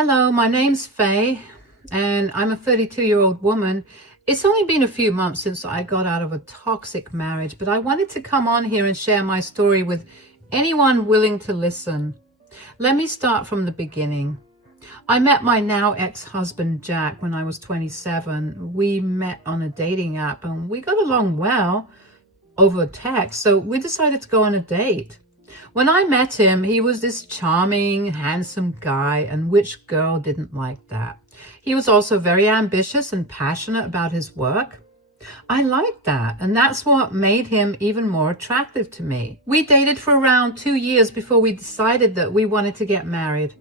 Hello, my name's Faye, and I'm a 32-year-old woman. It's only been a few months since I got out of a toxic marriage, but I wanted to come on here and share my story with anyone willing to listen. Let me start from the beginning. I met my now ex-husband Jack when I was 27. We met on a dating app and we got along well over text, so we decided to go on a date. When I met him, he was this charming, handsome guy, and which girl didn't like that? He was also very ambitious and passionate about his work. I liked that, and that's what made him even more attractive to me. We dated for around 2 years before we decided that we wanted to get married.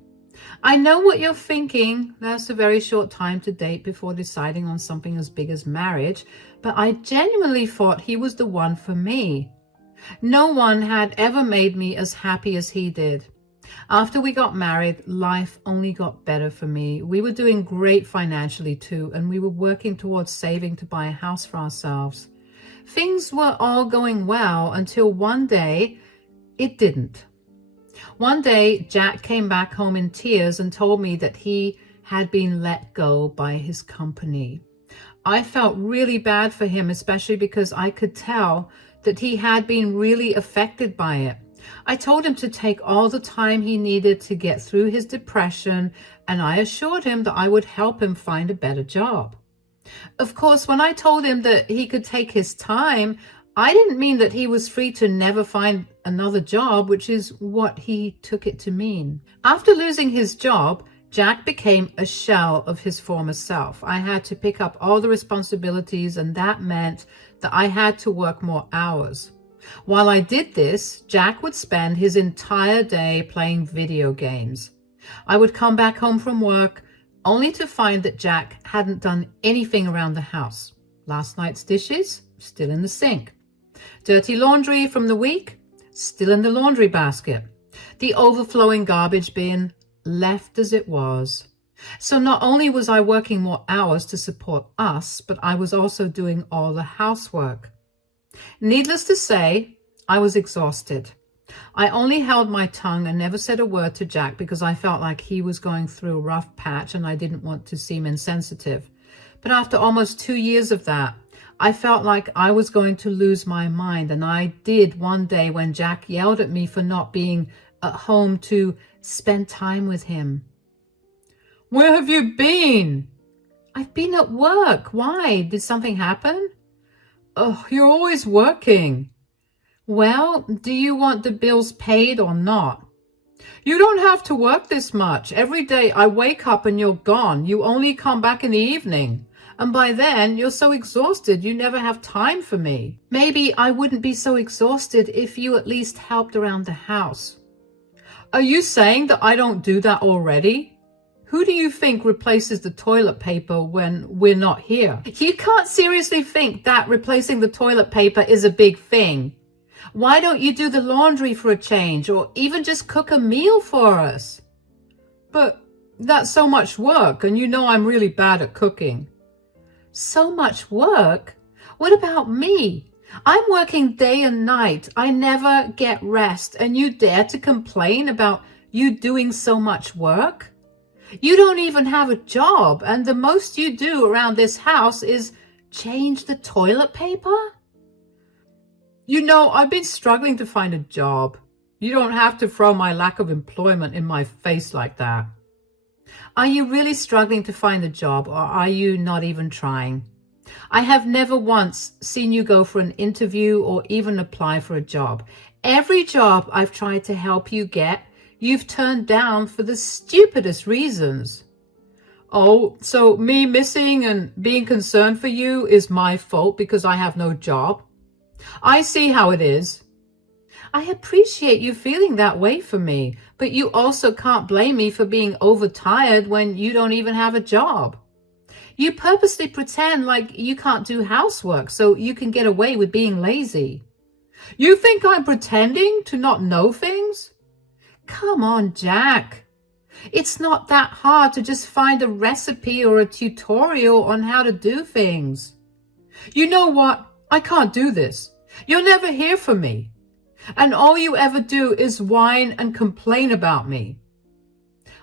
I know what you're thinking. That's a very short time to date before deciding on something as big as marriage, but I genuinely thought he was the one for me. No one had ever made me as happy as he did. After we got married, life only got better for me. We were doing great financially too, and we were working towards saving to buy a house for ourselves. Things were all going well until one day, it didn't. One day, Jack came back home in tears and told me that he had been let go by his company. I felt really bad for him, especially because I could tell that he had been really affected by it. I told him to take all the time he needed to get through his depression, and I assured him that I would help him find a better job. Of course, when I told him that he could take his time, I didn't mean that he was free to never find another job, which is what he took it to mean. After losing his job, Jack became a shell of his former self. I had to pick up all the responsibilities, and that meant that I had to work more hours. While I did this, Jack would spend his entire day playing video games. I would come back home from work only to find that Jack hadn't done anything around the house. Last night's dishes, still in the sink. Dirty laundry from the week, still in the laundry basket. The overflowing garbage bin, left as it was. So not only was I working more hours to support us, but I was also doing all the housework. Needless to say, I was exhausted. I only held my tongue and never said a word to Jack because I felt like he was going through a rough patch and I didn't want to seem insensitive. But after almost 2 years of that, I felt like I was going to lose my mind, and I did one day when Jack yelled at me for not being at home to spend time with him. "Where have you been?" "I've been at work. Why? Did something happen?" "Oh, you're always working." "Well, do you want the bills paid or not?" "You don't have to work this much. Every day I wake up and you're gone. You only come back in the evening. And by then, you're so exhausted you never have time for me." "Maybe I wouldn't be so exhausted if you at least helped around the house." "Are you saying that I don't do that already? Who do you think replaces the toilet paper when we're not here?" "You can't seriously think that replacing the toilet paper is a big thing. Why don't you do the laundry for a change, or even just cook a meal for us?" "But that's so much work, and you know I'm really bad at cooking." "So much work? What about me? I'm working day and night. I never get rest, and you dare to complain about you doing so much work? You don't even have a job, and the most you do around this house is change the toilet paper?" "You know, I've been struggling to find a job. You don't have to throw my lack of employment in my face like that." "Are you really struggling to find a job, or are you not even trying? I have never once seen you go for an interview or even apply for a job. Every job I've tried to help you get, you've turned down for the stupidest reasons." "Oh, so me missing and being concerned for you is my fault because I have no job? I see how it is." "I appreciate you feeling that way for me, but you also can't blame me for being overtired when you don't even have a job. You purposely pretend like you can't do housework so you can get away with being lazy." "You think I'm pretending to not know things?" "Come on, Jack. It's not that hard to just find a recipe or a tutorial on how to do things." "You know what? I can't do this. You'll never hear from me. And all you ever do is whine and complain about me."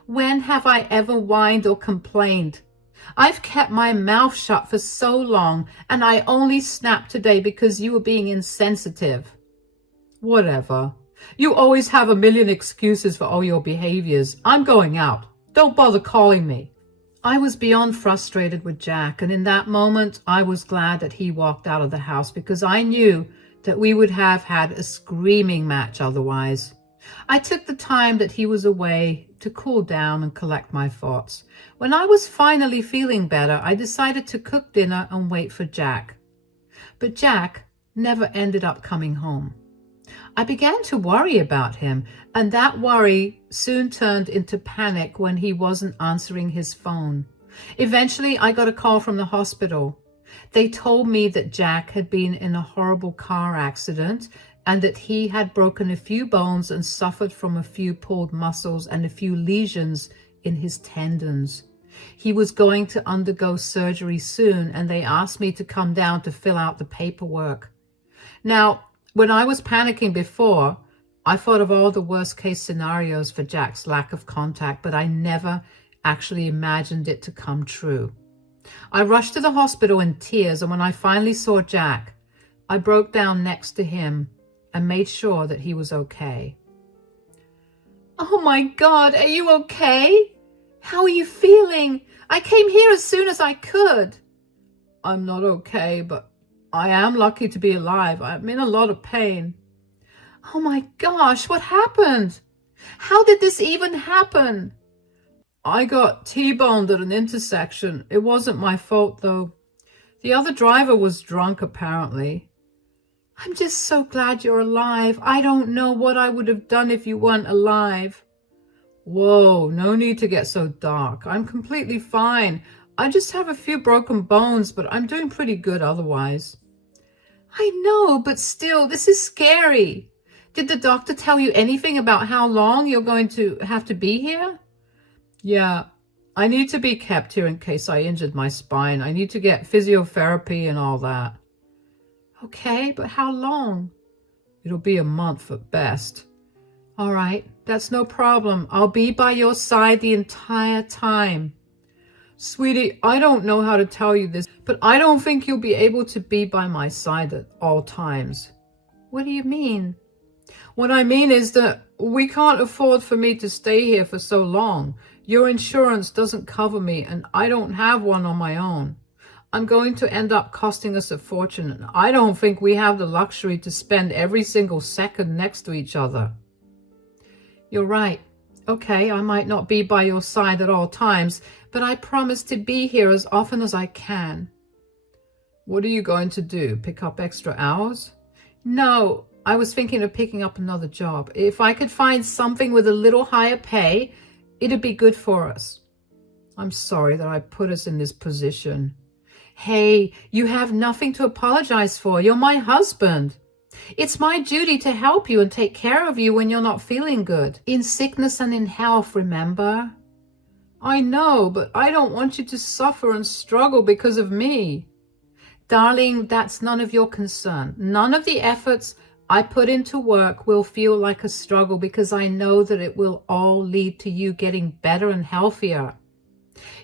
When have I ever whined or complained? I've kept my mouth shut for so long, and I only snapped today because you were being insensitive. Whatever. You always have a million excuses for all your behaviors. I'm going out. Don't bother calling me. I was beyond frustrated with Jack, and in that moment, I was glad that he walked out of the house because I knew that we would have had a screaming match otherwise. I took the time that he was away to cool down and collect my thoughts. When I was finally feeling better, I decided to cook dinner and wait for Jack. But Jack never ended up coming home. I began to worry about him, and that worry soon turned into panic when he wasn't answering his phone. Eventually, I got a call from the hospital. They told me that Jack had been in a horrible car accident and that he had broken a few bones and suffered from a few pulled muscles and a few lesions in his tendons. He was going to undergo surgery soon, and they asked me to come down to fill out the paperwork. Now, when I was panicking before, I thought of all the worst case scenarios for Jack's lack of contact, but I never actually imagined it to come true. I rushed to the hospital in tears, and when I finally saw Jack, I broke down next to him and made sure that he was okay. Oh my God, are you okay? How are you feeling? I came here as soon as I could. I'm not okay, but I am lucky to be alive. I'm in a lot of pain. Oh my gosh, what happened? How did this even happen? I got T-boned at an intersection. It wasn't my fault, though. The other driver was drunk, apparently. I'm just so glad you're alive. I don't know what I would have done if you weren't alive. Whoa, no need to get so dark. I'm completely fine. I just have a few broken bones, but I'm doing pretty good otherwise. I know, but still, this is scary. Did the doctor tell you anything about how long you're going to have to be here? Yeah, I need to be kept here in case I injured my spine. I need to get physiotherapy and all that. Okay, but how long? It'll be a month at best. All right, that's no problem. I'll be by your side the entire time. Sweetie, I don't know how to tell you this, but I don't think you'll be able to be by my side at all times. What do you mean? What I mean is that we can't afford for me to stay here for so long. Your insurance doesn't cover me, and I don't have one on my own. I'm going to end up costing us a fortune, and I don't think we have the luxury to spend every single second next to each other. You're right. Okay, I might not be by your side at all times, but I promise to be here as often as I can. What are you going to do? Pick up extra hours? No, I was thinking of picking up another job. If I could find something with a little higher pay, it'd be good for us. I'm sorry that I put us in this position. Hey, you have nothing to apologize for. You're my husband. It's my duty to help you and take care of you when you're not feeling good. In sickness and in health, remember? I know, but I don't want you to suffer and struggle because of me. Darling, that's none of your concern. None of the efforts I put into work will feel like a struggle because I know that it will all lead to you getting better and healthier.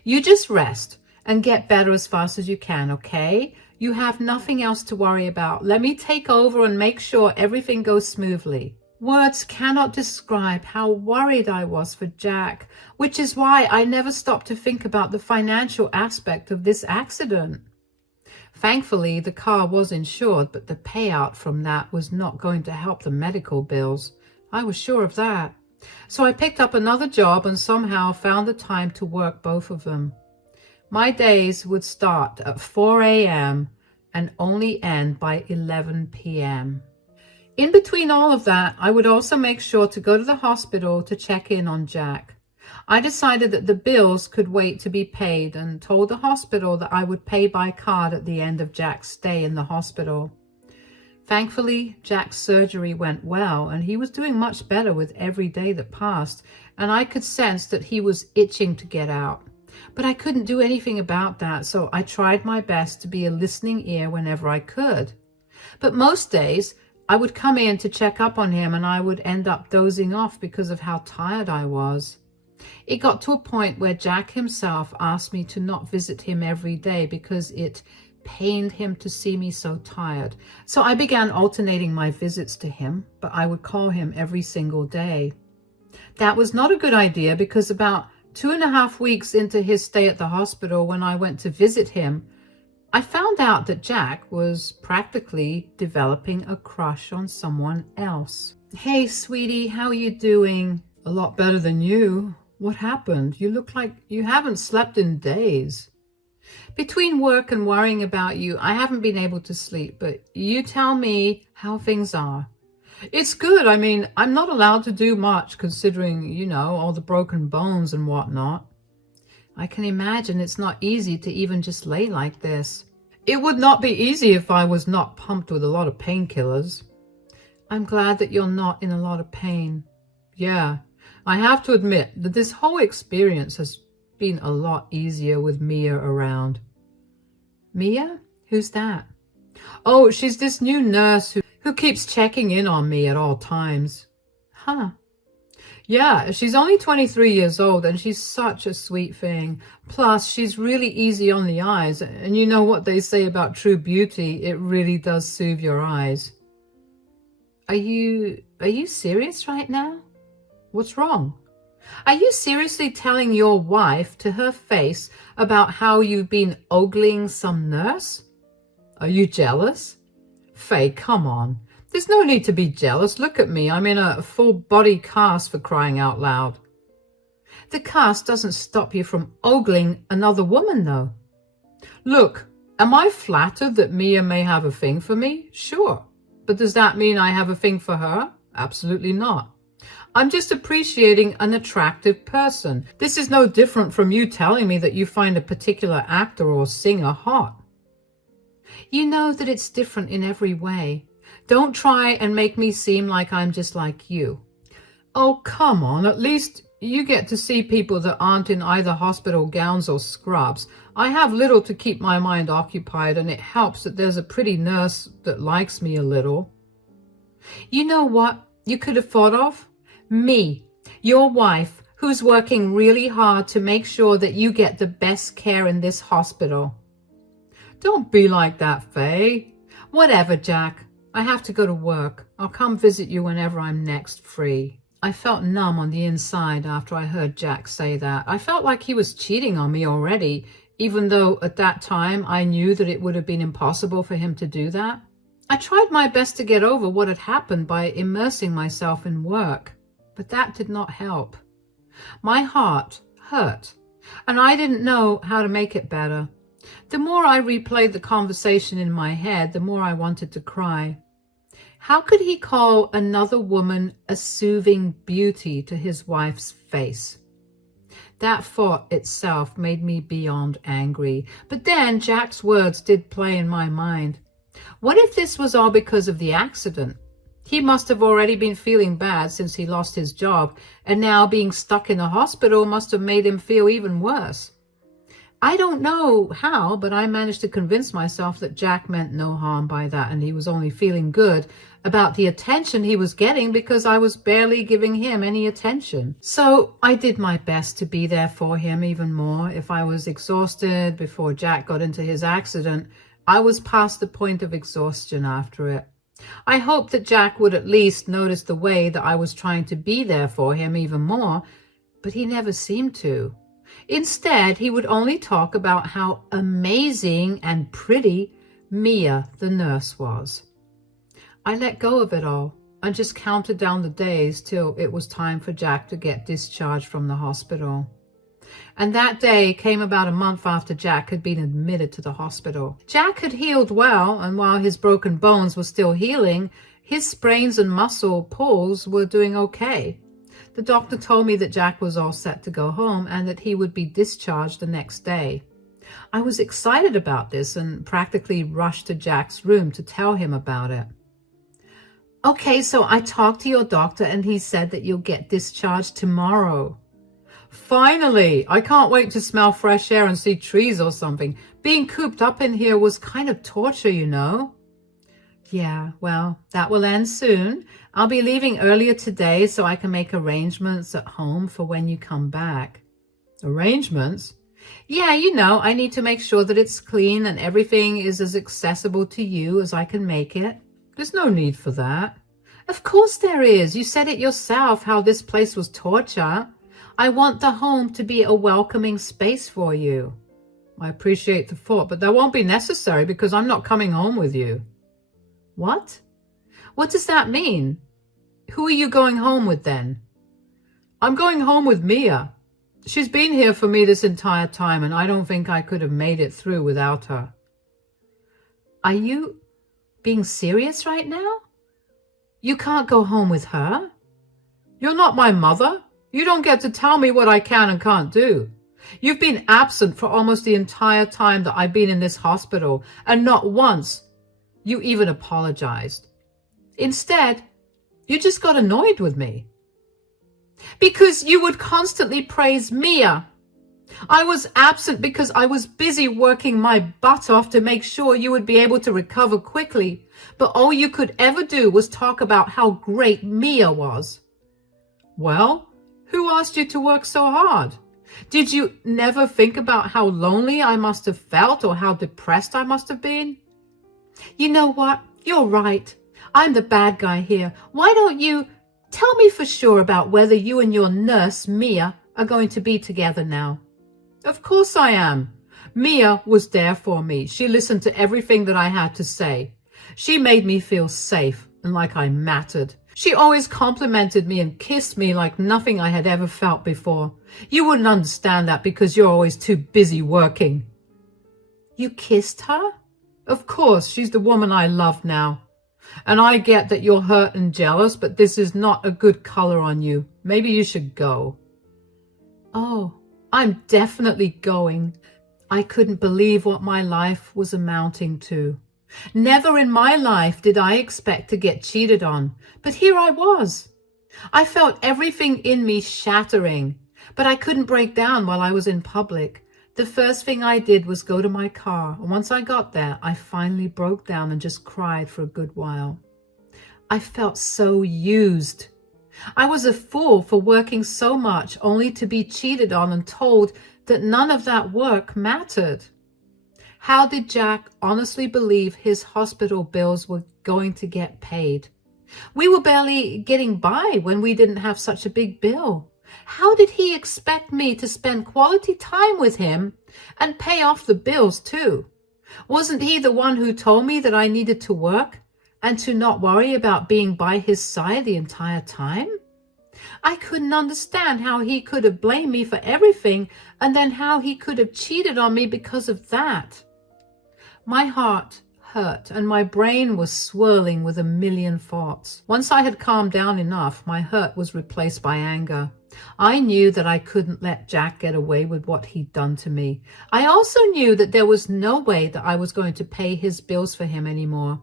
You just rest and get better as fast as you can, okay? You have nothing else to worry about. Let me take over and make sure everything goes smoothly. Words cannot describe how worried I was for Jack, which is why I never stopped to think about the financial aspect of this accident. Thankfully, the car was insured, but the payout from that was not going to help the medical bills. I was sure of that. So I picked up another job and somehow found the time to work both of them. My days would start at 4 a.m. and only end by 11 p.m. In between all of that, I would also make sure to go to the hospital to check in on Jack. I decided that the bills could wait to be paid and told the hospital that I would pay by card at the end of Jack's stay in the hospital. Thankfully, Jack's surgery went well and he was doing much better with every day that passed, and I could sense that he was itching to get out. But I couldn't do anything about that, so I tried my best to be a listening ear whenever I could. But most days, I would come in to check up on him and I would end up dozing off because of how tired I was. It got to a point where Jack himself asked me to not visit him every day because it pained him to see me so tired. So I began alternating my visits to him, but I would call him every single day. That was not a good idea because about 2.5 weeks into his stay at the hospital, when I went to visit him, I found out that Jack was practically developing a crush on someone else. "Hey, sweetie, how are you doing?" "A lot better than you. What happened? You look like you haven't slept in days." "Between work and worrying about you, I haven't been able to sleep, but you tell me how things are." "It's good. I mean, I'm not allowed to do much considering, all the broken bones and whatnot." "I can imagine it's not easy to even just lay like this." "It would not be easy if I was not pumped with a lot of painkillers." "I'm glad that you're not in a lot of pain." "Yeah, I have to admit that this whole experience has been a lot easier with Mia around." "Mia? Who's that?" "Oh, she's this new nurse who keeps checking in on me at all times." "Huh." "Yeah, she's only 23 years old and she's such a sweet thing. Plus, she's really easy on the eyes, and you know what they say about true beauty, it really does soothe your eyes." Are you serious right now?" "What's wrong?" "Are you seriously telling your wife to her face about how you've been ogling some nurse?" "Are you jealous?" "Faye, come on. There's no need to be jealous. Look at me. I'm in a full body cast, for crying out loud." "The cast doesn't stop you from ogling another woman, though." "Look, am I flattered that Mia may have a thing for me? Sure. But does that mean I have a thing for her? Absolutely not. I'm just appreciating an attractive person. This is no different from you telling me that you find a particular actor or singer hot." "You know that it's different in every way. Don't try and make me seem like I'm just like you." "Oh, come on. At least you get to see people that aren't in either hospital gowns or scrubs. I have little to keep my mind occupied, and it helps that there's a pretty nurse that likes me a little." "You know what you could have thought of? Me, your wife, who's working really hard to make sure that you get the best care in this hospital." "Don't be like that, Faye." "Whatever, Jack. I have to go to work. I'll come visit you whenever I'm next free." I felt numb on the inside after I heard Jack say that. I felt like he was cheating on me already, even though at that time I knew that it would have been impossible for him to do that. I tried my best to get over what had happened by immersing myself in work, but that did not help. My heart hurt, and I didn't know how to make it better. The more I replayed the conversation in my head, the more I wanted to cry. How could he call another woman a soothing beauty to his wife's face? That thought itself made me beyond angry. But then Jack's words did play in my mind. What if this was all because of the accident? He must have already been feeling bad since he lost his job, and now being stuck in a hospital must have made him feel even worse. I don't know how, but I managed to convince myself that Jack meant no harm by that, and he was only feeling good about the attention he was getting because I was barely giving him any attention. So I did my best to be there for him even more. If I was exhausted before Jack got into his accident, I was past the point of exhaustion after it. I hoped that Jack would at least notice the way that I was trying to be there for him even more, but he never seemed to. Instead, he would only talk about how amazing and pretty Mia, the nurse, was. I let go of it all and just counted down the days till it was time for Jack to get discharged from the hospital. And that day came about a month after Jack had been admitted to the hospital. Jack had healed well, and while his broken bones were still healing, his sprains and muscle pulls were doing okay. The doctor told me that Jack was all set to go home and that he would be discharged the next day. I was excited about this and practically rushed to Jack's room to tell him about it. "Okay, so I talked to your doctor and he said that you'll get discharged tomorrow." "Finally! I can't wait to smell fresh air and see trees or something. Being cooped up in here was kind of torture, you know." Yeah, well, that will end soon. I'll be leaving earlier today so I can make arrangements at home for when you come back. Arrangements? Yeah, I need to make sure that it's clean and everything is as accessible to you as I can make it. There's no need for that. Of course there is. You said it yourself, how this place was torture. I want the home to be a welcoming space for you. I appreciate the thought, but that won't be necessary because I'm not coming home with you. What? What does that mean? Who are you going home with then? I'm going home with Mia. She's been here for me this entire time, and I don't think I could have made it through without her. Are you being serious right now? You can't go home with her? You're not my mother. You don't get to tell me what I can and can't do. You've been absent for almost the entire time that I've been in this hospital, and not once you even apologized. Instead, you just got annoyed with me. Because you would constantly praise Mia. I was absent because I was busy working my butt off to make sure you would be able to recover quickly, but all you could ever do was talk about how great Mia was. Well, who asked you to work so hard? Did you never think about how lonely I must have felt or how depressed I must have been? You know what? You're right. I'm the bad guy here. Why don't you tell me for sure about whether you and your nurse, Mia, are going to be together now? Of course I am. Mia was there for me. She listened to everything that I had to say. She made me feel safe and like I mattered. She always complimented me and kissed me like nothing I had ever felt before. You wouldn't understand that because you're always too busy working. You kissed her? Of course, she's the woman I love now. And I get that you're hurt and jealous, but this is not a good color on you. Maybe you should go. Oh, I'm definitely going. I couldn't believe what my life was amounting to. Never in my life did I expect to get cheated on, but here I was. I felt everything in me shattering, but I couldn't break down while I was in public. The first thing I did was go to my car, and once I got there, I finally broke down and just cried for a good while. I felt so used. I was a fool for working so much only to be cheated on and told that none of that work mattered. How did Jack honestly believe his hospital bills were going to get paid? We were barely getting by when we didn't have such a big bill. How did he expect me to spend quality time with him and pay off the bills too? Wasn't he the one who told me that I needed to work and to not worry about being by his side the entire time? I couldn't understand how he could have blamed me for everything and then how he could have cheated on me because of that. My heart hurt and my brain was swirling with a million thoughts. Once I had calmed down enough, my hurt was replaced by anger. I knew that I couldn't let Jack get away with what he'd done to me. I also knew that there was no way that I was going to pay his bills for him anymore.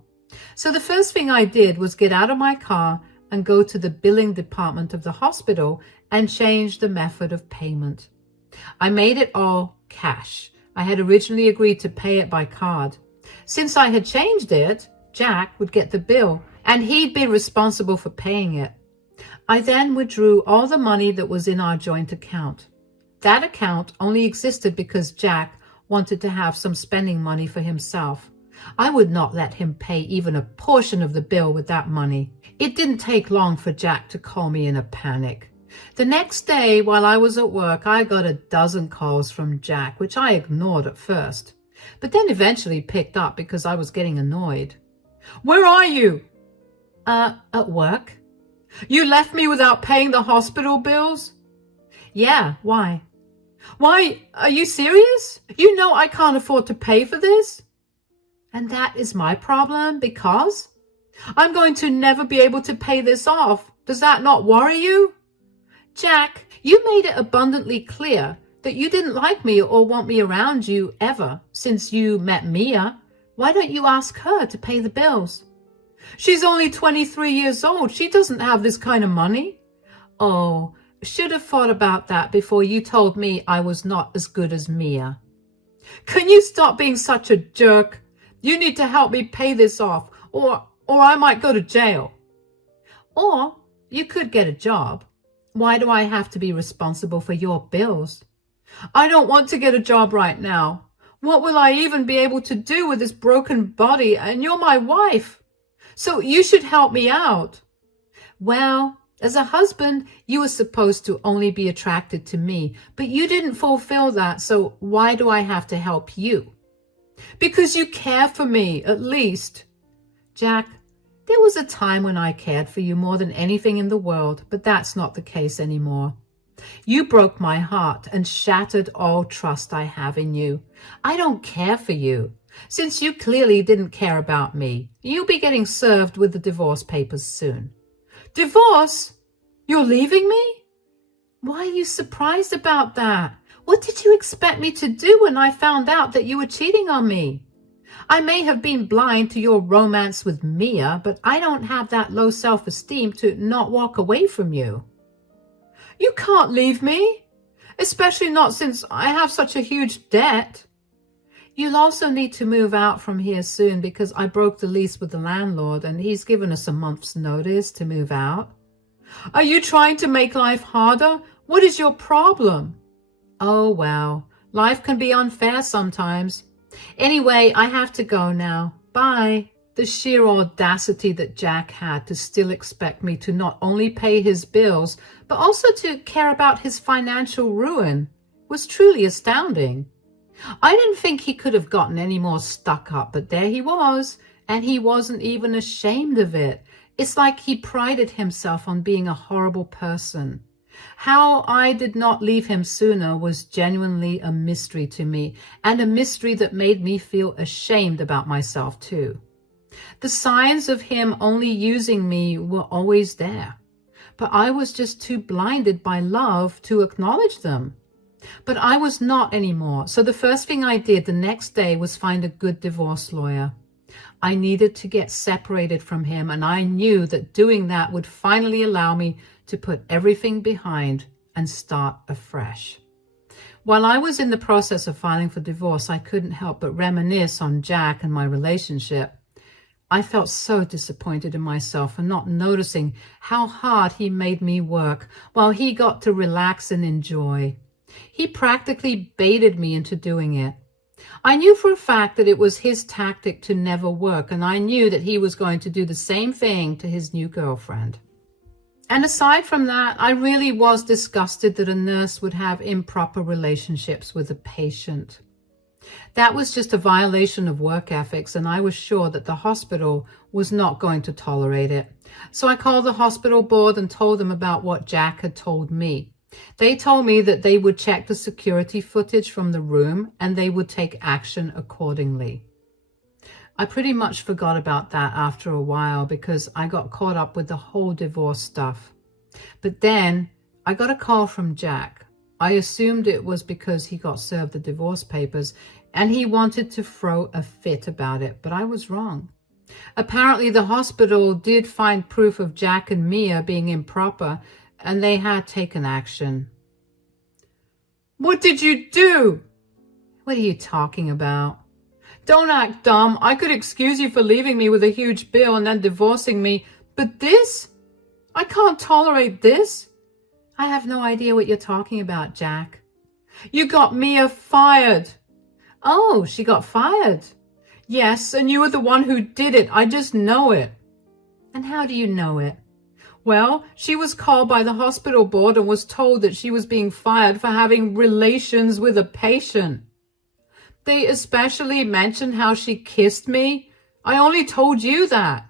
So the first thing I did was get out of my car and go to the billing department of the hospital and change the method of payment. I made it all cash. I had originally agreed to pay it by card. Since I had changed it, Jack would get the bill, and he'd be responsible for paying it. I then withdrew all the money that was in our joint account. That account only existed because Jack wanted to have some spending money for himself. I would not let him pay even a portion of the bill with that money. It didn't take long for Jack to call me in a panic. The next day, while I was at work, I got a dozen calls from Jack, which I ignored at first, but then eventually picked up because I was getting annoyed. Where are you? At work. You left me without paying the hospital bills? Yeah, why? Why, are you serious? You know I can't afford to pay for this? And that is my problem because I'm going to never be able to pay this off. Does that not worry you? Jack, you made it abundantly clear that you didn't like me or want me around you ever since you met Mia. Why don't you ask her to pay the bills? She's only 23 years old. She doesn't have this kind of money. Oh, should have thought about that before you told me I was not as good as Mia. Can you stop being such a jerk? You need to help me pay this off, or or I might go to jail. Or you could get a job. Why do I have to be responsible for your bills? I don't want to get a job right now. What will I even be able to do with this broken body? And you're my wife. So you should help me out. Well, as a husband, you were supposed to only be attracted to me, but you didn't fulfill that, so why do I have to help you? Because you care for me, at least. Jack, there was a time when I cared for you more than anything in the world, but that's not the case anymore. You broke my heart and shattered all trust I have in you. I don't care for you. Since you clearly didn't care about me, you'll be getting served with the divorce papers soon. Divorce? You're leaving me? Why are you surprised about that? What did you expect me to do when I found out that you were cheating on me? I may have been blind to your romance with Mia, but I don't have that low self-esteem to not walk away from you. You can't leave me, especially not since I have such a huge debt. You'll also need to move out from here soon because I broke the lease with the landlord and he's given us a month's notice to move out. Are you trying to make life harder? What is your problem? Oh, well, life can be unfair sometimes. Anyway, I have to go now. Bye. The sheer audacity that Jack had to still expect me to not only pay his bills, but also to care about his financial ruin was truly astounding. I didn't think he could have gotten any more stuck up, but there he was, and he wasn't even ashamed of it. It's like he prided himself on being a horrible person. How I did not leave him sooner was genuinely a mystery to me, and a mystery that made me feel ashamed about myself too. The signs of him only using me were always there, but I was just too blinded by love to acknowledge them. But I was not anymore, so the first thing I did the next day was find a good divorce lawyer. I needed to get separated from him, and I knew that doing that would finally allow me to put everything behind and start afresh. While I was in the process of filing for divorce, I couldn't help but reminisce on Jack and my relationship. I felt so disappointed in myself for not noticing how hard he made me work while he got to relax and enjoy. He practically baited me into doing it. I knew for a fact that it was his tactic to never work, and I knew that he was going to do the same thing to his new girlfriend. And aside from that, I really was disgusted that a nurse would have improper relationships with a patient. That was just a violation of work ethics, and I was sure that the hospital was not going to tolerate it. So I called the hospital board and told them about what Jack had told me. They told me that they would check the security footage from the room and they would take action accordingly. I pretty much forgot about that after a while because I got caught up with the whole divorce stuff. But then I got a call from Jack. I assumed it was because he got served the divorce papers and he wanted to throw a fit about it, but I was wrong. Apparently the hospital did find proof of Jack and Mia being improper, and they had taken action. What did you do? What are you talking about? Don't act dumb. I could excuse you for leaving me with a huge bill and then divorcing me, but this? I can't tolerate this. I have no idea what you're talking about, Jack. You got Mia fired. Oh, she got fired? Yes, and you were the one who did it. I just know it. And how do you know it? Well, she was called by the hospital board and was told that she was being fired for having relations with a patient. They especially mentioned how she kissed me. I only told you that.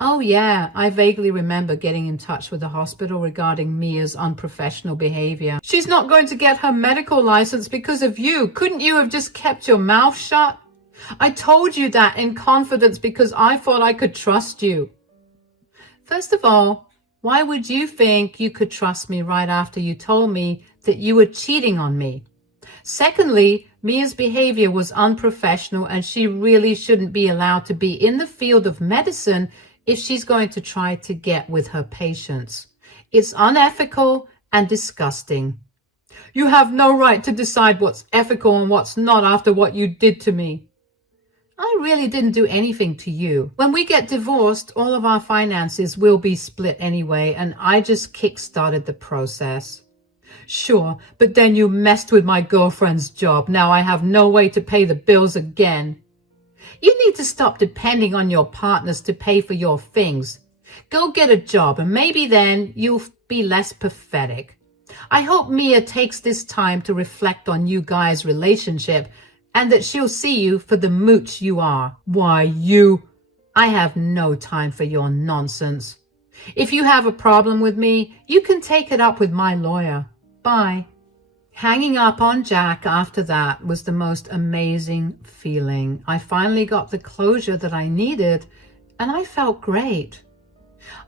Oh yeah, I vaguely remember getting in touch with the hospital regarding Mia's unprofessional behavior. She's not going to get her medical license because of you. Couldn't you have just kept your mouth shut? I told you that in confidence because I thought I could trust you. First of all, why would you think you could trust me right after you told me that you were cheating on me? Secondly, Mia's behavior was unprofessional and she really shouldn't be allowed to be in the field of medicine if she's going to try to get with her patients. It's unethical and disgusting. You have no right to decide what's ethical and what's not after what you did to me. I really didn't do anything to you. When we get divorced, all of our finances will be split anyway, and I just kick-started the process. Sure, but then you messed with my girlfriend's job. Now I have no way to pay the bills again. You need to stop depending on your partners to pay for your things. Go get a job, and maybe then you'll be less pathetic. I hope Mia takes this time to reflect on you guys' relationship and that she'll see you for the mooch you are. Why, I have no time for your nonsense. If you have a problem with me, you can take it up with my lawyer. Bye. Hanging up on Jack after that was the most amazing feeling. I finally got the closure that I needed, and I felt great.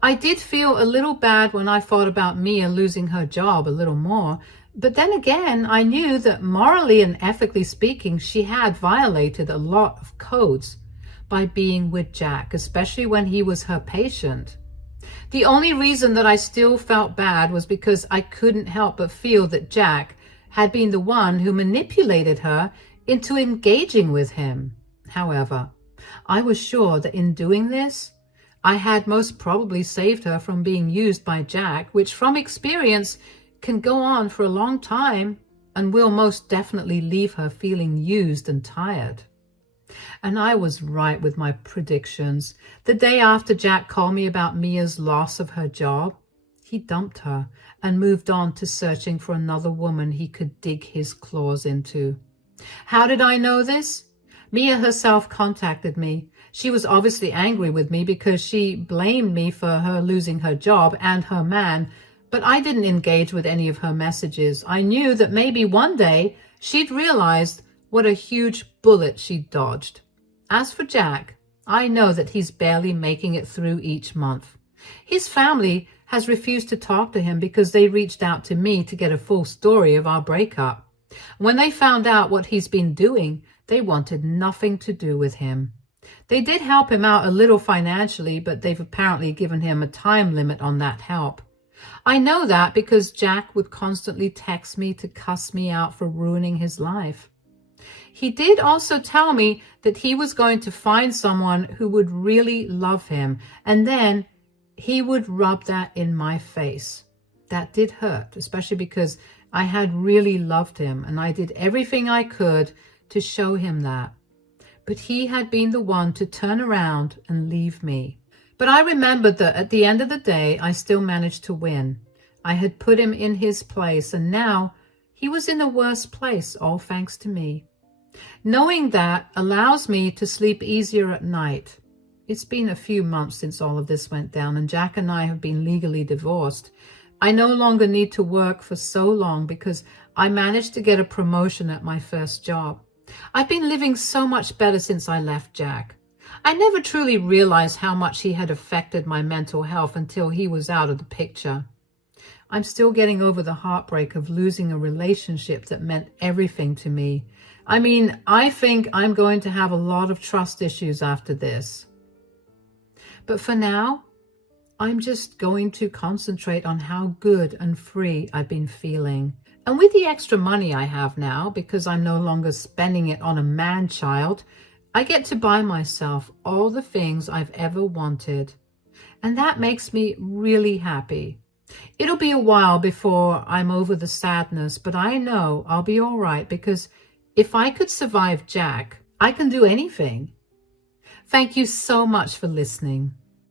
I did feel a little bad when I thought about Mia losing her job a little more, but then again, I knew that morally and ethically speaking, she had violated a lot of codes by being with Jack, especially when he was her patient. The only reason that I still felt bad was because I couldn't help but feel that Jack had been the one who manipulated her into engaging with him. However, I was sure that in doing this, I had most probably saved her from being used by Jack, which from experience can go on for a long time and will most definitely leave her feeling used and tired. And I was right with my predictions. The day after Jack called me about Mia's loss of her job, he dumped her and moved on to searching for another woman he could dig his claws into. How did I know this? Mia herself contacted me. She was obviously angry with me because she blamed me for her losing her job and her man, but I didn't engage with any of her messages. I knew that maybe one day she'd realized what a huge bullet she'd dodged. As for Jack, I know that he's barely making it through each month. His family has refused to talk to him because they reached out to me to get a full story of our breakup. When they found out what he's been doing, they wanted nothing to do with him. They did help him out a little financially, but they've apparently given him a time limit on that help. I know that because Jack would constantly text me to cuss me out for ruining his life. He did also tell me that he was going to find someone who would really love him, and then he would rub that in my face. That did hurt, especially because I had really loved him, and I did everything I could to show him that. But he had been the one to turn around and leave me. But I remembered that at the end of the day, I still managed to win. I had put him in his place, and now he was in a worse place, all thanks to me. Knowing that allows me to sleep easier at night. It's been a few months since all of this went down, and Jack and I have been legally divorced. I no longer need to work for so long because I managed to get a promotion at my first job. I've been living so much better since I left Jack. I never truly realized how much he had affected my mental health until he was out of the picture. I'm still getting over the heartbreak of losing a relationship that meant everything to me. I mean, I think I'm going to have a lot of trust issues after this. But for now, I'm just going to concentrate on how good and free I've been feeling. And with the extra money I have now, because I'm no longer spending it on a man-child, I get to buy myself all the things I've ever wanted. And that makes me really happy. It'll be a while before I'm over the sadness, but I know I'll be all right because if I could survive Jack, I can do anything. Thank you so much for listening.